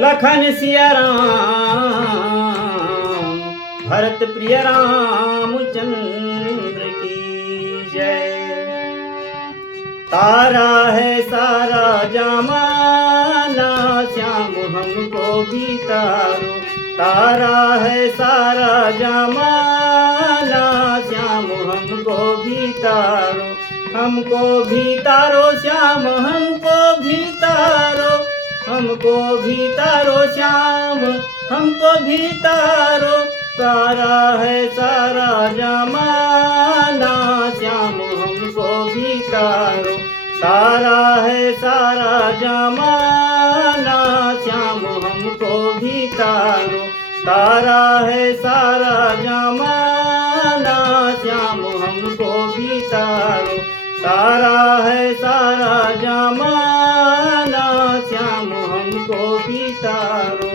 लखन सिया राम, भरत प्रिय रामचंद्र की जय। तारा है सारा जमाना, श्याम हमको भी तारो। तारा है सारा जमाना, श्याम हमको भी तारो। हमको भी तारो श्याम, हमको भी तारो। हमको भी तारो श्याम, हमको भी तारो। तारा है सारा जमाना, श्याम हमको भी तारो। तारा है सारा जमाना, श्याम हमको भी तारो। तारा है सारा जमाना, श्याम हमको भी तारो। तारा है सारा जमाना, श्याम हमको भी तारो।